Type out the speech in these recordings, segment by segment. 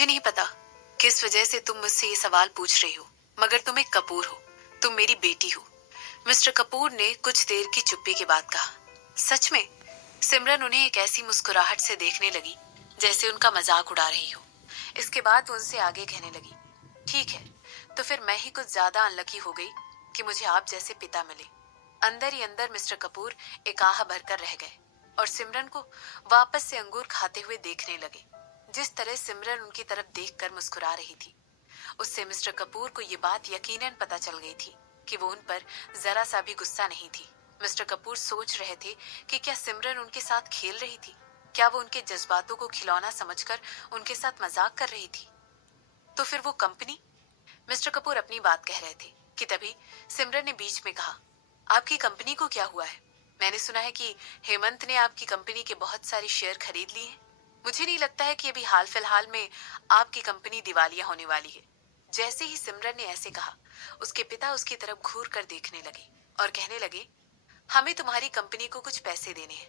मुझे नहीं पता किस वजह से तुम मुझसे ये सवाल पूछ रही हो, मगर तुम एक कपूर हो। तुम मेरी बेटी हो। मिस्टर कपूर ने कुछ देर की चुप्पी के बाद कहा। सच में? सिमरन उन्हें एक ऐसी मुस्कुराहट से देखने लगी जैसे उनका मजाक उड़ा रही हो। इसके बाद वो उनसे आगे कहने लगी, ठीक है, तो फिर मैं ही कुछ ज्यादा अनलकी हो गई कि मुझे आप जैसे पिता मिले। अंदर ही अंदर मिस्टर कपूर एक आह भरकर रह गए और सिमरन को वापस से अंगूर खाते हुए देखने लगे। जिस तरह सिमरन उनकी तरफ देखकर मुस्कुरा रही थी, उससे मिस्टर कपूर को ये बात यकीनन पता चल गई थी कि वो उन पर जरा सा भी गुस्सा नहीं थी। मिस्टर कपूर सोच रहे थे कि क्या सिमरन उनके साथ खेल रही थी, क्या वो उनके जज्बातों को खिलौना समझकर उनके साथ मजाक कर रही थी। तो फिर वो कंपनी? मिस्टर कपूर अपनी बात कह रहे थे कि तभी सिमरन ने बीच में कहा, आपकी कंपनी को क्या हुआ है? मैंने सुना है कि हेमंत ने आपकी कंपनी के बहुत सारे शेयर खरीद लिए हैं। मुझे नहीं लगता है कि अभी हाल फिलहाल में आपकी कंपनी दिवालिया होने वाली है। जैसे ही सिमरन ने ऐसे कहा, उसके पिता उसकी तरफ घूर कर देखने लगे और कहने लगे, हमें तुम्हारी कंपनी को कुछ पैसे देने हैं।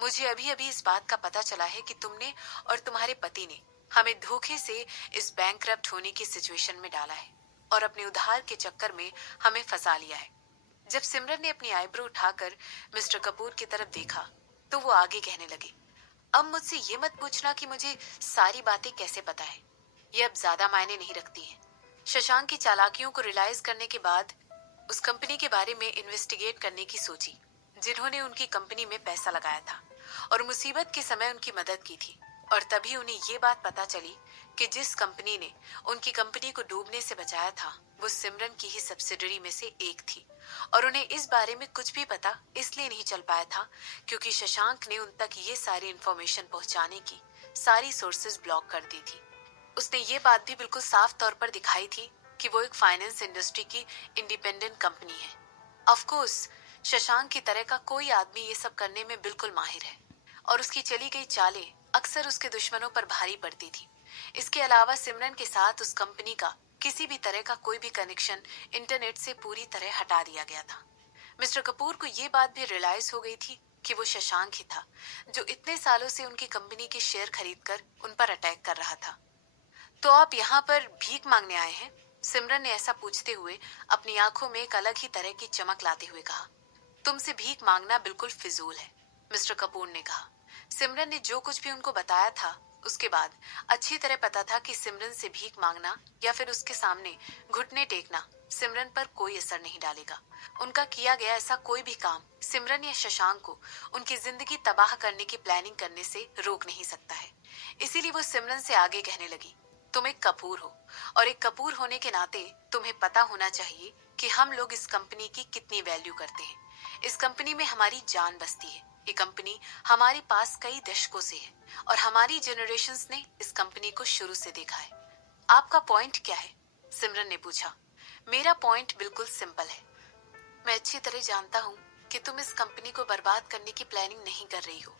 मुझे अभी अभी इस बात का पता चला है कि तुमने और तुम्हारे पति ने हमें धोखे से इस बैंकरप्ट होने की सिचुएशन में डाला है और अपने उधार के चक्कर में हमें फंसा लिया है। जब सिमरन ने अपनी आईब्रो उठाकर मिस्टर कपूर की तरफ देखा, तो वो आगे कहने लगे, अब मुझसे ये मत पूछना कि मुझे सारी बातें कैसे पता है। ये अब ज्यादा मायने नहीं रखती हैं। शशांक की चालाकियों को रियलाइज करने के बाद उस कंपनी के बारे में इन्वेस्टिगेट करने की सोची, जिन्होंने उनकी कंपनी में पैसा लगाया था और मुसीबत के समय उनकी मदद की थी। और तभी उन्हें ये बात पता चली कि जिस कंपनी ने उनकी कंपनी को डूबने से बचाया था, वो सिमरन की ही सब्सिडरी में से एक थी। और उन्हें इस बारे में कुछ भी पता इसलिए नहीं चल पाया था क्योंकि शशांक ने उन तक ये सारी इंफॉर्मेशन पहुंचाने की सारी सोर्सेज ब्लॉक कर दी थी। उसने ये बात भी बिल्कुल साफ तौर पर दिखाई थी कि वो एक फाइनेंस इंडस्ट्री की इंडिपेंडेंट कंपनी है। ऑफ कोर्स शशांक की तरह का कोई आदमी ये सब करने में बिल्कुल माहिर है और उसकी चली गई चालें अक्सर उसके दुश्मनों पर भारी पड़ती थी। इसके अलावा सिमरन के साथ उस कंपनी का किसी भी तरह का कोई भी कनेक्शन इंटरनेट से पूरी तरह हटा दिया गया था। मिस्टर कपूर को ये बात भी रियलाइज हो गई थी कि वो शशांक ही था जो इतने सालों से उनकी कंपनी के शेयर खरीदकर उन पर अटैक कर रहा था। तो आप यहाँ पर भीख मांगने आए हैं? सिमरन ने ऐसा पूछते हुए अपनी आंखों में एक अलग ही तरह की चमक लाते हुए कहा। तुमसे भीख मांगना बिल्कुल फिजूल है, मिस्टर कपूर ने कहा। सिमरन ने जो कुछ भी उनको बताया था, उसके बाद अच्छी तरह पता था कि सिमरन से भीख मांगना या फिर उसके सामने घुटने टेकना सिमरन पर कोई असर नहीं डालेगा। उनका किया गया ऐसा कोई भी काम सिमरन या शशांक को उनकी जिंदगी तबाह करने की प्लानिंग करने से रोक नहीं सकता है। इसीलिए वो सिमरन से आगे कहने लगी, तुम एक कपूर हो और एक कपूर होने के नाते तुम्हें पता होना चाहिए कि हम लोग इस कंपनी की कितनी वैल्यू करते हैं। इस कंपनी में हमारी जान बसती है। ये कंपनी हमारे पास कई दशकों से है और हमारी जनरेशन्स ने इस कंपनी को शुरू से देखा है। आपका पॉइंट क्या है? सिमरन ने पूछा। मेरा पॉइंट बिल्कुल सिंपल है। मैं अच्छी तरह जानता हूँ कि तुम इस कंपनी को बर्बाद करने की प्लानिंग नहीं कर रही हो।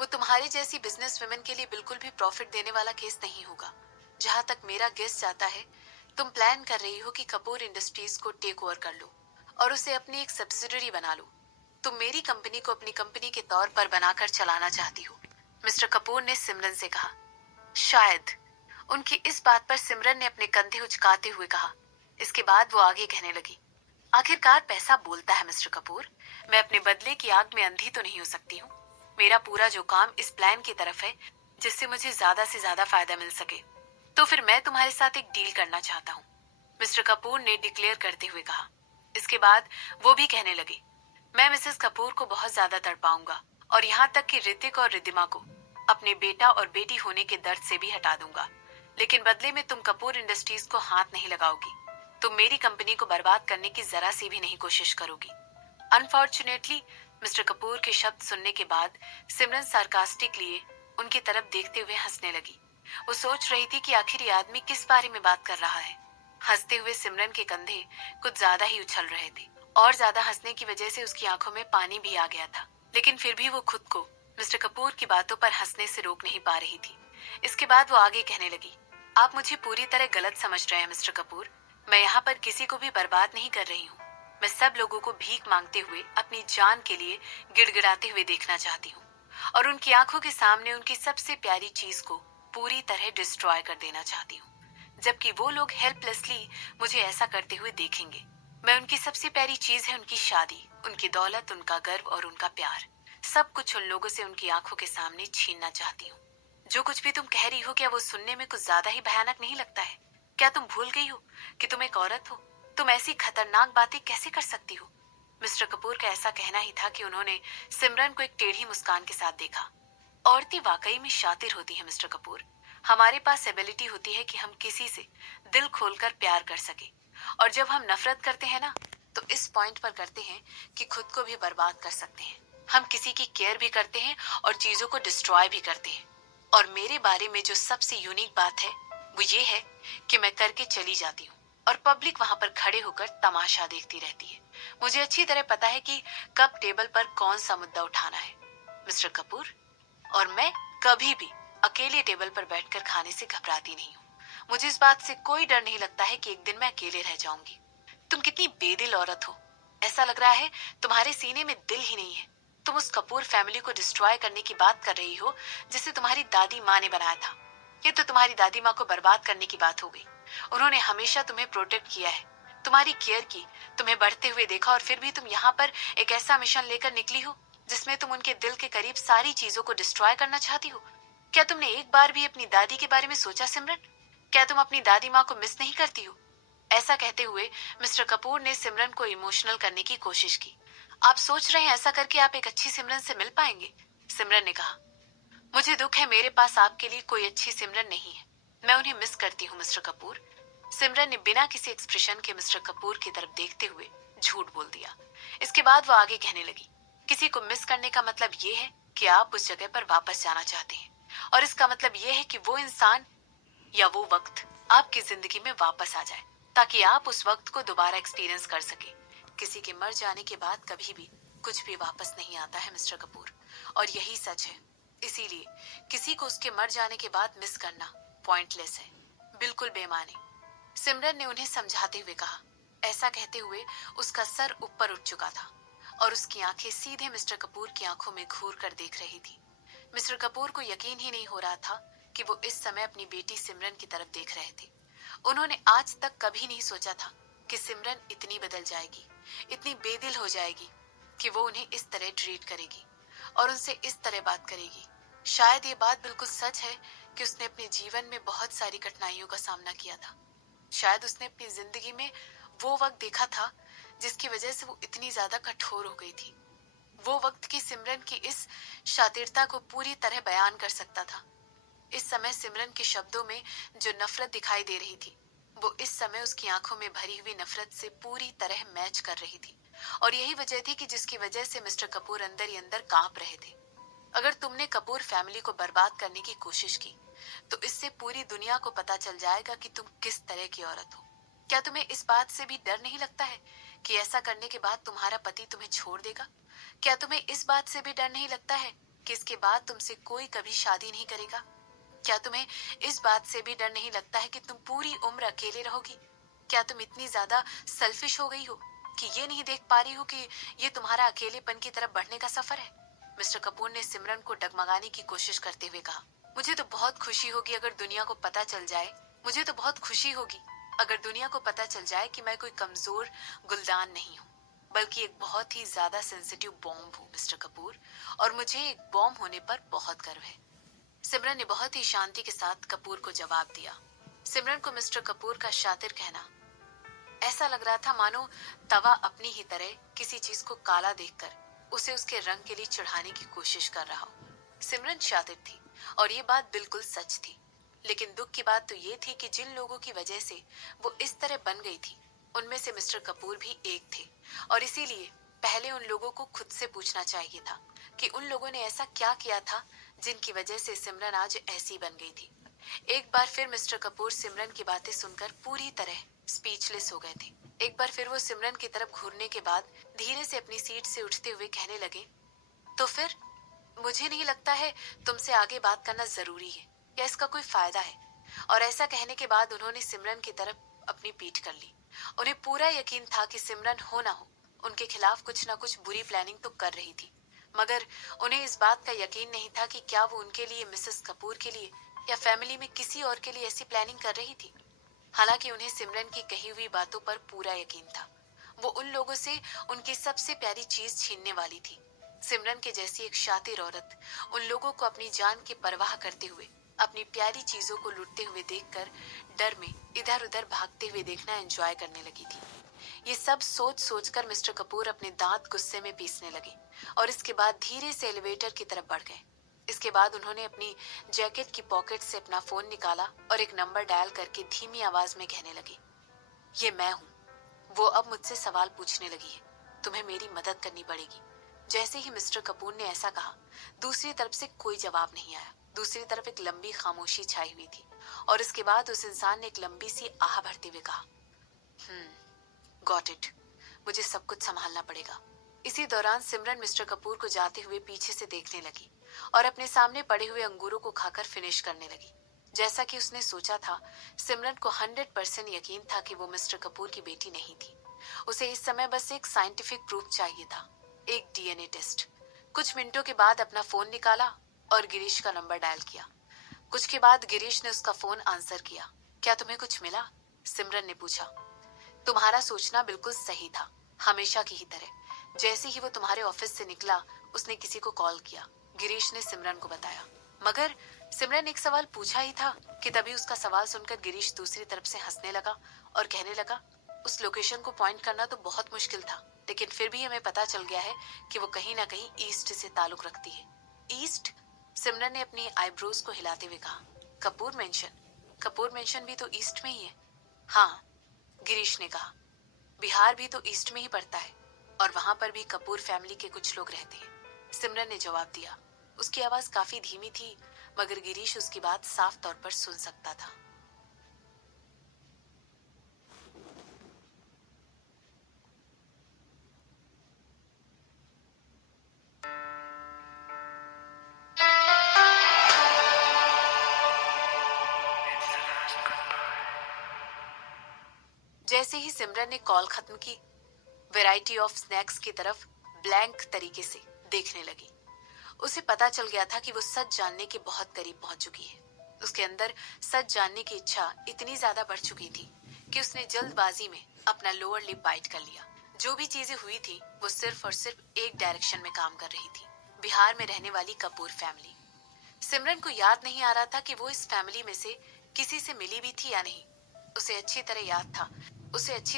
वो तुम्हारी जैसी बिजनेस वुमेन के लिए बिल्कुल भी प्रॉफिट देने वाला केस नहीं होगा। जहां तक मेरा गेस जाता है, तुम प्लान कर रही हो कि कपूर इंडस्ट्रीज को टेक ओवर कर लो और उसे अपनी एक सब्सिडरी बना लो। तुम मेरी कंपनी को अपनी कंपनी के तौर पर बनाकर चलाना चाहती हो, मिस्टर कपूर ने सिमरन से कहा। शायद। उनकी इस बात पर सिमरन ने अपने कंधे उचकाते हुए कहा। इसके बाद वो आगे कहने लगी, आखिरकार पैसा बोलता है मिस्टर कपूर। मैं अपने बदले की आग में अंधी तो नहीं हो सकती हूँ। मेरा पूरा जो काम इस प्लान की तरफ है जिससे मुझे ज्यादा से ज्यादा फायदा मिल सके। तो फिर मैं तुम्हारे साथ एक डील करना चाहता हूँ, मिस्टर कपूर ने डिक्लेयर करते हुए कहा। इसके बाद वो भी कहने लगे, मैं मिसेस कपूर को बहुत ज्यादा तड़पाऊंगा और यहाँ तक कि ऋतिक और रिद्धिमा को अपने बेटा और बेटी होने के दर्द से भी हटा दूंगा। लेकिन बदले में तुम कपूर इंडस्ट्रीज को हाथ नहीं लगाओगी। तुम मेरी कंपनी को बर्बाद करने की जरा सी भी नहीं कोशिश करोगी। अनफॉर्चुनेटली, मिस्टर कपूर के शब्द सुनने के बाद सिमरन सार्कास्टिक लिए उनकी तरफ देखते हुए हंसने लगी। वो सोच रही थी कि आखिर ये आदमी किस बारे में बात कर रहा है। हंसते हुए सिमरन के कंधे कुछ ज्यादा ही उछल रहे थे और ज्यादा हंसने की वजह से उसकी आंखों में पानी भी आ गया था। लेकिन फिर भी वो खुद को मिस्टर कपूर की बातों पर हंसने से रोक नहीं पा रही थी। इसके बाद वो आगे कहने लगी, आप मुझे पूरी तरह गलत समझ रहे हैं मिस्टर कपूर। मैं यहाँ पर किसी को भी बर्बाद नहीं कर रही हूँ। मैं सब लोगों को भीख मांगते हुए अपनी जान के लिए गिड़गिड़ाते हुए देखना चाहती हूँ और उनकी आंखों के सामने उनकी सबसे प्यारी चीज को पूरी तरह डिस्ट्रॉय कर देना चाहती हूँ, जबकि वो लोग हेल्पलेसली मुझे ऐसा करते हुए देखेंगे। मैं उनकी सबसे प्यारी चीज है उनकी शादी, उनकी दौलत, उनका गर्व और उनका प्यार, सब कुछ उन लोगों से उनकी आंखों के सामने छीनना चाहती हूँ। जो कुछ भी तुम कह रही हो, क्या वो सुनने में कुछ ज्यादा ही भयानक नहीं लगता है? क्या तुम भूल गई हो कि तुम एक औरत हो? तुम ऐसी खतरनाक बातें कैसे कर सकती हो? मिस्टर कपूर का ऐसा कहना ही था कि उन्होंने सिमरन को एक टेढ़ी मुस्कान के साथ देखा। औरतें वाकई में शातिर होती है मिस्टर कपूर। हमारे पास एबिलिटी होती है कि हम किसी से दिल खोलकर प्यार कर सके, और जब हम नफरत करते हैं ना, तो इस पॉइंट पर करते हैं कि खुद को भी बर्बाद कर सकते हैं। हम किसी की केयर भी करते हैं और चीजों को डिस्ट्रॉय भी करते हैं। और मेरे बारे में जो सबसे यूनिक बात है वो ये है कि मैं करके चली जाती हूँ और पब्लिक वहां पर खड़े होकर तमाशा देखती रहती है। मुझे अच्छी तरह पता है कि कब टेबल पर कौन सा मुद्दा उठाना है मिस्टर कपूर, और मैं कभी भी अकेले टेबल पर बैठकर खाने से घबराती नहीं हूँ। मुझे इस बात से कोई डर नहीं लगता है कि एक दिन मैं अकेले रह जाऊंगी। तुम कितनी बेदिल औरत हो। ऐसा लग रहा है तुम्हारे सीने में दिल ही नहीं है। तुम उस कपूर फैमिली को डिस्ट्रॉय करने की बात कर रही हो जिसे तुम्हारी दादी माँ ने बनाया था। ये तो तुम्हारी दादी माँ को बर्बाद करने की बात हो गई। उन्होंने हमेशा तुम्हें प्रोटेक्ट किया है, तुम्हारी केयर की, तुम्हें बढ़ते हुए देखा, और फिर भी तुम यहाँ पर एक ऐसा मिशन लेकर निकली हो जिसमें तुम उनके दिल के करीब सारी चीजों को डिस्ट्रॉय करना चाहती हो। क्या तुमने एक बार भी अपनी दादी के बारे में सोचा सिमरन? क्या तुम अपनी दादी माँ को मिस नहीं करती हो? ऐसा कहते हुए मिस्टर कपूर ने सिमरन को इमोशनल करने की कोशिश की। आप सोच रहे हैं ऐसा करके आप एक अच्छी सिमरन से मिल पाएंगे? सिमरन ने कहा। मुझे दुख है, मेरे पास आपके लिए कोई अच्छी सिमरन नहीं है। मैं उन्हें मिस करती हूँ मिस्टर कपूर। सिमरन ने बिना किसी एक्सप्रेशन के मिस्टर कपूर की तरफ देखते हुए झूठ बोल दिया। इसके बाद वो आगे कहने लगी, किसी को मिस करने का मतलब ये है कि आप उस जगह पर वापस जाना चाहते हैं, और इसका मतलब ये है कि वो इंसान या वो वक्त आपकी जिंदगी में वापस आ जाए, ताकि आप उस वक्त को दोबारा एक्सपीरियंस कर सके। किसी के मर जाने के बाद कभी भी कुछ भी वापस नहीं आता है मिस्टर कपूर, और यही सच है। इसीलिए किसी को उसके मर जाने के बाद मिस करना पॉइंटलेस है, बिल्कुल बेमानी। सिमरन ने उन्हें समझाते हुए कहा। ऐसा कहते हुए उसका सर ऊपर उठ चुका था और उसकी आंखें सीधे मिस्टर कपूर की आंखों में घूर कर देख रही थी। मिस्टर कपूर को यकीन ही नहीं हो रहा था कि वो इस समय अपनी बेटी सिमरन की तरफ देख रहे थे। उन्होंने आज तक कभी नहीं सोचा था कि सिमरन इतनी बदल जाएगी, इतनी बेदिल हो जाएगी कि वो उन्हें इस तरह ट्रीट करेगी और उनसे इस तरह बात करेगी। शायद ये बात बिल्कुल सच है कि उसने अपने जीवन में बहुत सारी कठिनाइयों का सामना किया था। शायद उसने अपनी जिंदगी में वो वक्त देखा था जिसकी वजह से वो इतनी ज्यादा कठोर हो गई थी। वो वक्त की सिमरन की इस शातिरता को पूरी तरह बयान कर सकता था। इस समय सिमरन के शब्दों में जो नफरत दिखाई दे रही थी, वो इस समय उसकी आंखों में भरी हुई नफरत से पूरी तरह मैच कर रही थी। और यही वजह थी कि जिसकी वजह से मिस्टर कपूर अंदर ही अंदर कांप रहे थे। अगर तुमने कपूर फैमिली को बर्बाद करने की कोशिश की, तो इससे पूरी दुनिया को पता चल जाएगा कि तुम किस तरह की औरत हो। क्या तुम्हें इस बात से भी डर नहीं लगता है कि ऐसा करने के बाद तुम्हारा पति तुम्हें छोड़ देगा? क्या तुम्हें इस बात से भी डर नहीं लगता है कि इसके बाद तुमसे कोई कभी शादी नहीं करेगा? क्या तुम्हें इस बात से भी डर नहीं लगता है कि तुम पूरी उम्र अकेले रहोगी? क्या तुम इतनी ज्यादा सेल्फिश हो गई हो कि ये नहीं देख पा रही हो कि ये तुम्हारा अकेलेपन की तरफ बढ़ने का सफर है? मिस्टर कपूर ने सिमरन को डगमगाने की कोशिश करते हुए कहा। मुझे तो बहुत खुशी होगी अगर दुनिया को पता चल जाए, मुझे तो बहुत खुशी होगी अगर दुनिया को पता चल जाए कि मैं कोई कमजोर गुलदान नहीं हूँ, बल्कि एक बहुत ही ज्यादा सेंसिटिव बॉम्ब हूँ मिस्टर कपूर, और मुझे एक बॉम्ब होने पर बहुत गर्व है। सिमरन ने बहुत ही शांति के साथ कपूर को जवाब दिया। सिमरन को मिस्टर कपूर का शातिर कहना ऐसा लग रहा था मानो तवा अपनी ही तरह किसी चीज को काला देखकर उसे उसके रंग के लिए चढ़ाने की कोशिश कर रहा हो। सिमरन शातिर थी और ये बात बिल्कुल सच थी, लेकिन दुख की बात तो ये थी कि जिन लोगों की वजह से वो इस तरह बन गई थी, उनमें से मिस्टर कपूर भी एक थे। और इसीलिए पहले उन लोगों को खुद से पूछना चाहिए था कि उन लोगों ने ऐसा क्या किया था जिनकी वजह से सिमरन आज ऐसी बन गई थी। एक बार फिर मिस्टर कपूर सिमरन की बातें सुनकर पूरी तरह स्पीचलेस हो गए थे। एक बार फिर वो सिमरन की तरफ घूरने के बाद धीरे से अपनी सीट से उठते हुए कहने लगे, तो फिर मुझे नहीं लगता है तुमसे आगे बात करना जरूरी है या इसका कोई फायदा है। और ऐसा कहने के बाद उन्होंने सिमरन की तरफ अपनी पीठ कर ली। उन्हें पूरा यकीन था कि सिमरन हो ना हो उनके खिलाफ कुछ ना कुछ बुरी प्लानिंग तो कर रही थी, मगर उन्हें इस बात का यकीन नहीं था कि क्या वो उनके लिए, मिसेस कपूर के लिए या फैमिली में किसी और के लिए ऐसी प्लानिंग कर रही थी? हालांकि उन्हें सिमरन की कही हुई बातों पर पूरा यकीन था। वो उन लोगों से उनकी सबसे प्यारी चीज छीनने वाली थी। सिमरन के जैसी एक शातिर औरत उन लोगों को अपनी जान की परवाह करते हुए अपनी प्यारी चीजों को लूटते हुए देखकर डर में इधर उधर भागते हुए देखना एंजॉय करने लगी थी। ये सब सोच सोचकर मिस्टर कपूर अपने दांत गुस्से में पीसने लगे और इसके बाद धीरे से एलिवेटर की तरफ बढ़ गए। इसके बाद उन्होंने अपनी जैकेट की पॉकेट से अपना फोन निकाला और एक नंबर डायल करके धीमी आवाज में कहने लगे, ये मैं हूँ। वो अब मुझसे सवाल पूछने लगी है। तुम्हें मेरी मदद करनी पड़ेगी। जैसे ही मिस्टर कपूर ने ऐसा कहा, दूसरी तरफ से कोई जवाब नहीं आया। दूसरी तरफ एक लंबी खामोशी छाई हुई थी और इसके बाद उस इंसान ने एक लंबी सी आह भरते हुए कहा, गॉट इट। मुझे सब कुछ संभालना पड़ेगा। इसी दौरान सिमरन मिस्टर कपूर को जाते हुए पीछे से देखने लगी और अपने सामने पड़े हुए अंगूरों को खाकर फिनिश करने लगी। जैसा कि उसने सोचा था, सिमरन को 100% यकीन था कि वो मिस्टर कपूर की बेटी नहीं थी। उसे इस समय बस एक साइंटिफिक प्रूफ चाहिए था, एक डीएनए टेस्ट। कुछ मिनटों के बाद अपना फोन निकाला और गिरीश का नंबर डायल किया। कुछ के बाद गिरीश ने उसका फोन आंसर किया। क्या तुम्हें कुछ मिला? सिमरन ने पूछा। तुम्हारा सोचना बिल्कुल सही था, हमेशा की ही तरह। जैसे ही वो तुम्हारे ऑफिस से निकला, उसने किसी को कॉल किया, गिरीश ने सिमरन को बताया। मगर सिमरन एक सवाल पूछा ही था कि तभी उसका सवाल सुनकर गिरीश दूसरी तरफ से हंसने लगा और कहने लगा, उस लोकेशन को पॉइंट करना तो बहुत मुश्किल था, लेकिन फिर भी हमें पता चल गया है कि वो कहीं ना कहीं ईस्ट से ताल्लुक रखती है। ईस्ट? सिमरन ने अपनी आईब्रोज को हिलाते हुए कहा। कपूर मेंशन भी तो ईस्ट में ही है। हाँ, गिरीश ने कहा। बिहार भी तो ईस्ट में ही पड़ता है और वहां पर भी कपूर फैमिली के कुछ लोग रहते हैं, सिमरन ने जवाब दिया। उसकी आवाज काफी धीमी थी, मगर गिरीश उसकी बात साफ तौर पर सुन सकता था। जैसे ही सिमरन ने कॉल खत्म की, वैरायटी ऑफ स्नैक्स की तरफ ब्लैंक तरीके से देखने लगी। उसे पता चल गया था कि वो सच जानने के बहुत करीब पहुंच चुकी है। उसके अंदर सच जानने की इच्छा इतनी ज्यादा बढ़ चुकी थी कि उसने जल्दबाजी में अपना लोअर लिप बाइट कर लिया। जो भी चीजें हुई थी वो सिर्फ और सिर्फ एक डायरेक्शन में काम कर रही थी, बिहार में रहने वाली कपूर फैमिली। सिमरन को याद नहीं आ रहा था कि वो इस फैमिली में से किसी से मिली भी थी या नहीं। उसे अच्छी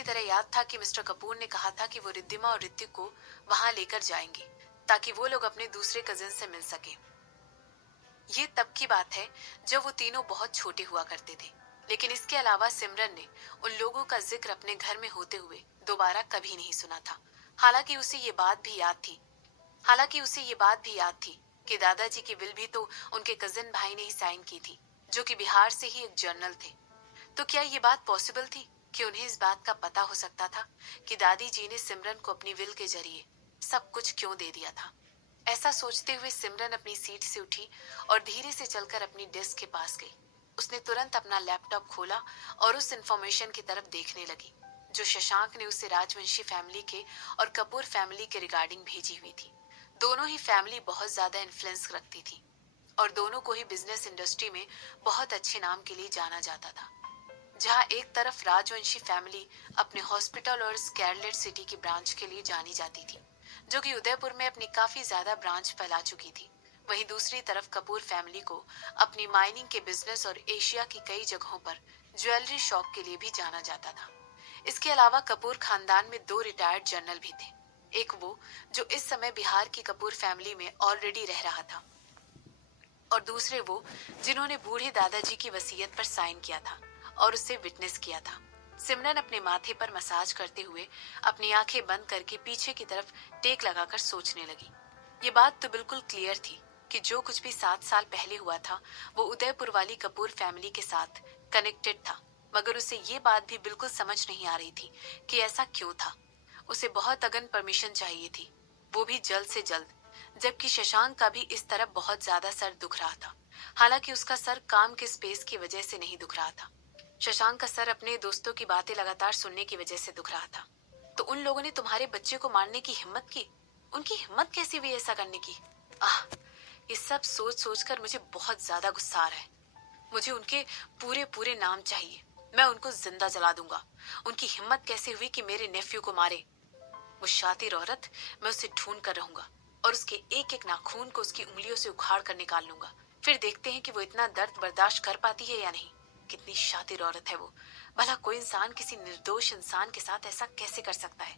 तरह याद था कि मिस्टर कपूर ने कहा था कि वो रिद्धिमा और ऋतिक को वहां लेकर जाएंगे ताकि वो लोग अपने दूसरे कजिन से मिल सके। ये तब की बात है जब वो तीनों बहुत छोटे हुआ करते थे, लेकिन इसके अलावा सिमरन ने उन लोगों का जिक्र अपने घर में होते हुए दोबारा कभी नहीं सुना था। हालांकि उसे ये बात भी याद थी कि दादाजी की विल भी तो उनके कजिन भाई ने ही साइन की थी, जो कि बिहार से ही एक जर्नल थे। तो क्या ये बात पॉसिबल थी कि उन्हें इस बात का पता हो सकता था कि दादी जी ने सिमरन को अपनी विल के जरिए सब कुछ क्यों दे दिया था? ऐसा सोचते हुए सिमरन अपनी सीट से उठी और धीरे से चलकर अपनी डेस्क के पास गई। उसने तुरंत अपना लैपटॉप खोला और उस इंफॉर्मेशन की तरफ देखने लगी जो शशांक ने उसे राजवंशी फैमिली के और कपूर फैमिली के रिगार्डिंग भेजी हुई थी। दोनों ही फैमिली बहुत ज्यादा इन्फ्लुएंस रखती थी और दोनों को ही बिजनेस इंडस्ट्री में बहुत अच्छे नाम के लिए जाना जाता था। जहां एक तरफ राजवंशी फैमिली अपने हॉस्पिटल और स्कैरलेट सिटी की ब्रांच के लिए जानी जाती थी, जो कि उदयपुर में अपनी काफी ज्यादा ब्रांच फैला चुकी थी, वहीं दूसरी तरफ कपूर फैमिली को अपनी माइनिंग के बिजनेस और एशिया की कई जगहों पर ज्वेलरी शॉप के लिए भी जाना जाता था। इसके अलावा कपूर खानदान में 2 रिटायर्ड जनरल भी थे। एक वो जो इस समय बिहार की कपूर फैमिली में ऑलरेडी रह रहा था और दूसरे वो जिन्होंने बूढ़े दादाजी की वसीयत पर साइन किया था और उसे विटनेस किया था। सिमरन अपने माथे पर मसाज करते हुए अपनी आंखें बंद करके पीछे की तरफ टेक लगाकर सोचने लगी। ये बात तो बिल्कुल क्लियर थी कि जो कुछ भी 7 साल पहले हुआ था वो उदयपुर वाली कपूर फैमिली के साथ कनेक्टेड था, मगर उसे ये बात भी बिल्कुल समझ नहीं आ रही थी कि ऐसा क्यों था। उसे बहुत अगन परमिशन चाहिए थी, वो भी जल्द से जल्द, जबकि शशांक का भी इस तरफ बहुत ज्यादा सर दुख रहा था। हालांकि उसका सर काम के स्पेस की वजह से नहीं दुख रहा था, शशांक का सर अपने दोस्तों की बातें लगातार सुनने की वजह से दुख रहा था। तो उन लोगों ने तुम्हारे बच्चे को मारने की हिम्मत की? उनकी हिम्मत कैसी हुई ऐसा करने की? आह, ये सब सोच सोच कर मुझे बहुत ज्यादा गुस्सा आ रहा है। मुझे उनके पूरे पूरे नाम चाहिए। मैं उनको जिंदा जला दूंगा। उनकी हिम्मत कैसे हुई कि मेरे नेफ्यू को मारे? वो शातिर औरत, मैं उसे ढूंढ कर रहूंगा और उसके एक एक नाखून को उसकी उंगलियों से उखाड़ कर निकाल लूंगा। फिर देखते हैं कि वो इतना दर्द बर्दाश्त कर पाती है या नहीं। कितनी शातिर औरत है वो। भला कोई इंसान किसी निर्दोष इंसान के साथ ऐसा कैसे कर सकता है?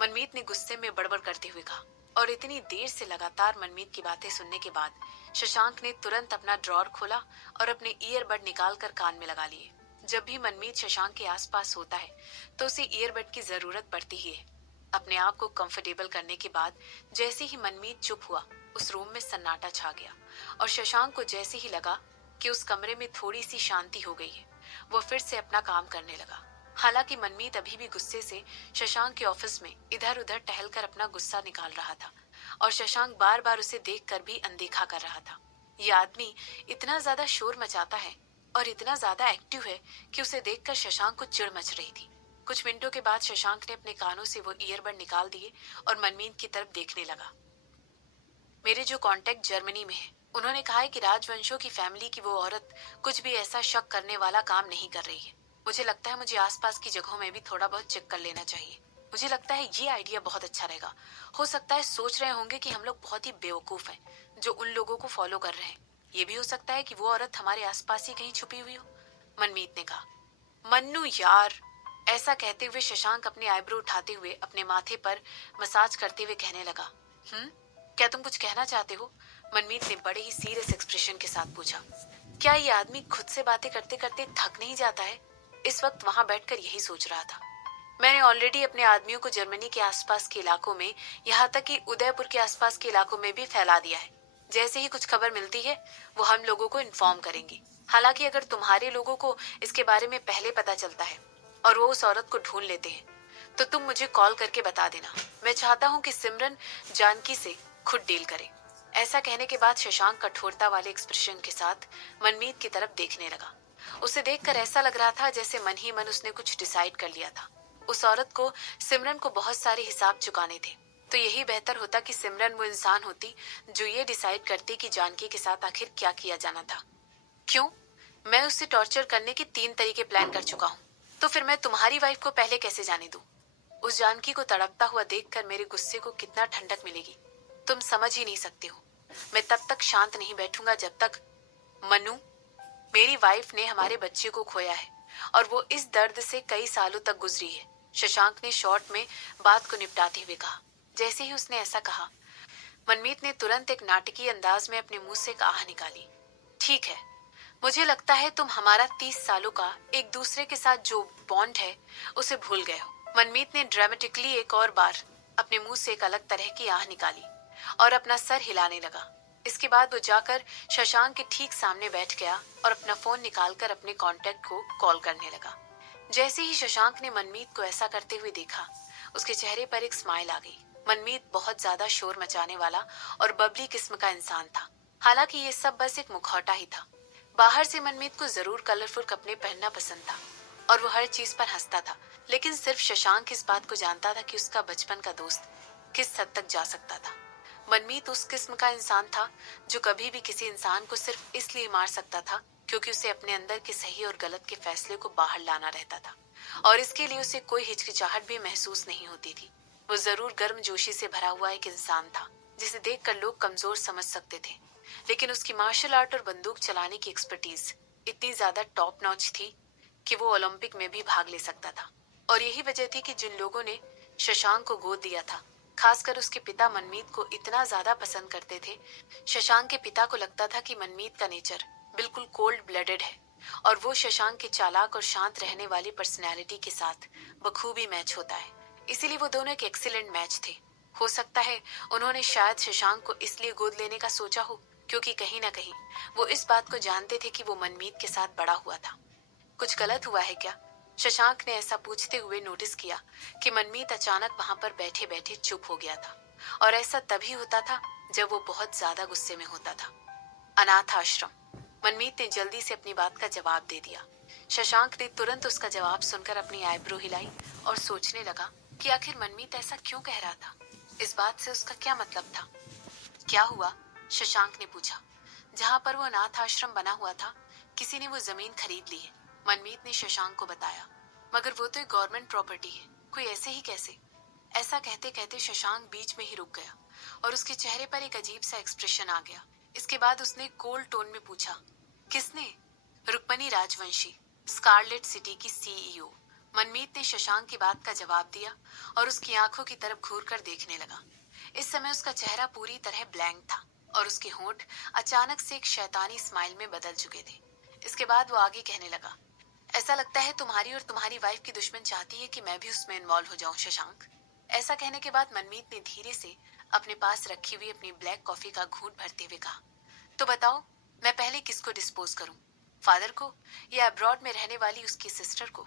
मनमीत ने गुस्से में बड़बड़ करते हुए कहा। और इतनी देर से लगातार मनमीत की बातें सुनने के बाद शशांक ने तुरंत अपना ड्रॉर खोला और अपने ईयरबड निकाल कर कान में लगा लिए। जब भी मनमीत शशांक के आसपास होता है तो उसे ईयरबड की जरूरत पड़ती ही है। अपने आप को कंफर्टेबल करने के बाद जैसे ही मनमीत चुप हुआ, उस रूम में सन्नाटा छा गया और शशांक को जैसे ही लगा कि उस कमरे में थोड़ी सी शांति हो गई है, वो फिर से अपना काम करने लगा। हालांकि मनमीत अभी भी गुस्से से शशांक के ऑफिस में इधर उधर टहलकर अपना गुस्सा निकाल रहा था और शशांक बार बार उसे देखकर भी अनदेखा कर रहा था। ये आदमी इतना ज्यादा शोर मचाता है और इतना ज्यादा एक्टिव है कि उसे देखकर शशांक को चिढ़ मच रही थी। कुछ मिनटों के बाद शशांक ने अपने कानों से वो ईयरबड निकाल दिए और मनमीत की तरफ देखने लगा। मेरे जो कांटेक्ट जर्मनी में है, उन्होंने कहा है कि राजवंशों की फैमिली की वो औरत कुछ भी ऐसा शक करने वाला काम नहीं कर रही है। मुझे लगता है मुझे आसपास की जगहों में भी थोड़ा बहुत चेक कर लेना चाहिए। मुझे लगता है ये आइडिया बहुत अच्छा रहेगा। हो सकता है सोच रहे होंगे कि हम लोग बहुत ही बेवकूफ हैं जो उन लोगों को फॉलो कर रहे हैं। ये भी हो सकता है कि वो औरत हमारे आसपास ही कहीं छुपी हुई हो। मनमीत ने कहा। मन्नू यार, ऐसा कहते हुए शशांक अपने आईब्रो उठाते हुए अपने माथे पर मसाज करते हुए कहने लगा। क्या तुम कुछ कहना चाहते हो? मनमीत ने बड़े ही सीरियस एक्सप्रेशन के साथ पूछा। क्या ये आदमी खुद से बातें करते करते थक नहीं जाता है? इस वक्त वहां बैठकर यही सोच रहा था। मैंने ऑलरेडी अपने आदमियों को जर्मनी के आसपास के इलाकों में, यहाँ तक कि उदयपुर के आसपास के इलाकों में भी फैला दिया है। जैसे ही कुछ खबर मिलती है वो हम लोगों को इन्फॉर्म करेंगे। हालांकि अगर तुम्हारे लोगों को इसके बारे में पहले पता चलता है और वो उस औरत को ढूंढ लेते हैं तो तुम मुझे कॉल करके बता देना। मैं चाहता हूँ कि सिमरन जानकी से खुद डील करे। ऐसा कहने के बाद शशांक कठोरता वाले एक्सप्रेशन के साथ मनमीत की तरफ देखने लगा। उसे देखकर ऐसा लग रहा था जैसे मन ही मन उसने कुछ डिसाइड कर लिया था। उस औरत को, सिमरन को बहुत सारे हिसाब चुकाने थे, तो यही बेहतर होता कि सिमरन वो इंसान होती जो ये डिसाइड करती कि जानकी के साथ आखिर क्या किया जाना था। क्यों? मैं उससे टॉर्चर करने के 3 तरीके प्लान कर चुका हूँ, तो फिर मैं तुम्हारी वाइफ को पहले कैसे जाने दूं? उस जानकी को तड़पता हुआ देखकर मेरे गुस्से को कितना ठंडक मिलेगी, तुम समझ ही नहीं सकते हो। मैं तब तक शांत नहीं बैठूंगा जब तक। मनु, मेरी वाइफ ने हमारे बच्चे को खोया है और वो इस दर्द से कई सालों तक गुजरी है। शशांक ने शॉर्ट में बात को निपटाते हुए कहा। जैसे ही उसने ऐसा कहा, मनमीत ने तुरंत एक नाटकीय अंदाज में अपने मुंह से एक आह निकाली। ठीक है, मुझे लगता है तुम हमारा 30 सालों का एक दूसरे के साथ जो बॉन्ड है उसे भूल गए हो। मनमीत ने ड्रामेटिकली एक और बार अपने मुंह से एक अलग तरह की आह निकाली और अपना सर हिलाने लगा। इसके बाद वो जाकर शशांक के ठीक सामने बैठ गया और अपना फोन निकालकर अपने कांटेक्ट को कॉल करने लगा। जैसे ही शशांक ने मनमीत को ऐसा करते हुए देखा, उसके चेहरे पर एक स्माइल आ गई। मनमीत बहुत ज्यादा शोर मचाने वाला और बबली किस्म का इंसान था। हालांकि ये सब बस एक मुखौटा ही था। बाहर से मनमीत को जरूर कलरफुल कपड़े पहनना पसंद था और वो हर चीज पर हंसता था, लेकिन सिर्फ शशांक इस बात को जानता था कि उसका बचपन का दोस्त किस हद तक जा सकता था। मनमीत उस किस्म का इंसान था जो कभी भी किसी इंसान को सिर्फ इसलिए मार सकता था क्योंकि उसे अपने अंदर के सही और गलत के फैसले को बाहर लाना रहता था और इसके लिए उसे कोई हिचकिचाहट भी महसूस नहीं होती थी। वो जरूर गर्मजोशी से भरा हुआ एक इंसान था जिसे देखकर लोग कमजोर समझ सकते थे, लेकिन उसकी मार्शल आर्ट और बंदूक चलाने की एक्सपर्टीज इतनी ज्यादा टॉप नॉच थी कि वो ओलंपिक में भी भाग ले सकता था। और यही वजह थी कि जिन लोगों ने शशांक को गोद दिया था, खासकर उसके पिता मनमीत को इतना ज्यादा पसंद करते थे। शशांक के पिता को लगता था कि मनमीत का नेचर बिल्कुल कोल्ड ब्लडेड है और वो शशांक के चालाक और शांत रहने वाली पर्सनैलिटी के साथ बखूबी मैच होता है। इसीलिए वो दोनों एक एक्सीलेंट मैच थे। हो सकता है उन्होंने शायद शशांक को इसलिए गोद लेने का सोचा हो क्योंकि कहीं ना कहीं वो इस बात को जानते थे कि वो मनमीत के साथ बड़ा हुआ था। कुछ गलत हुआ है क्या? शशांक ने ऐसा पूछते हुए नोटिस किया कि मनमीत अचानक वहां पर बैठे बैठे चुप हो गया था और ऐसा तभी होता था जब वो बहुत ज्यादा गुस्से में होता था। अनाथ आश्रम, मनमीत ने जल्दी से अपनी बात का जवाब दे दिया। शशांक ने तुरंत उसका जवाब सुनकर अपनी आईब्रो हिलाई और सोचने लगा कि आखिर मनमीत ऐसा क्यों कह रहा था। इस बात से उसका क्या मतलब था? क्या हुआ? शशांक ने पूछा। जहां पर वो अनाथ आश्रम बना हुआ था, किसी ने वो जमीन खरीद ली है, मनमीत ने शशांक को बताया। मगर वो तो एक गवर्नमेंट प्रॉपर्टी है, कोई ऐसे ही कैसे? ऐसा कहते कहते शशांक बीच में ही रुक गया और उसके चेहरे पर एक अजीब सा एक्सप्रेशन आ गया। इसके बाद उसने कोल्ड टोन में पूछा, किसने? रुक्मणी राजवंशी, स्कारलेट सिटी की सीईओ। मनमीत ने शशांक की बात का जवाब दिया और उसकी आंखों की तरफ घूर कर देखने लगा। इस समय उसका चेहरा पूरी तरह ब्लैंक था और उसके होंठ अचानक से एक शैतानी स्माइल में बदल चुके थे। इसके बाद वो आगे कहने लगा, ऐसा लगता है तुम्हारी और तुम्हारी वाइफ की दुश्मन चाहती है कि मैं भी उसमें इन्वॉल्व हो जाऊं शशांक। ऐसा कहने के बाद मनमीत ने धीरे से अपने पास रखी हुई अपनी ब्लैक कॉफी का घूंट भरते हुए कहा, तो बताओ, मैं पहले किसको डिस्पोज करूं, फादर को या अब्रॉड में रहने वाली उसकी सिस्टर को?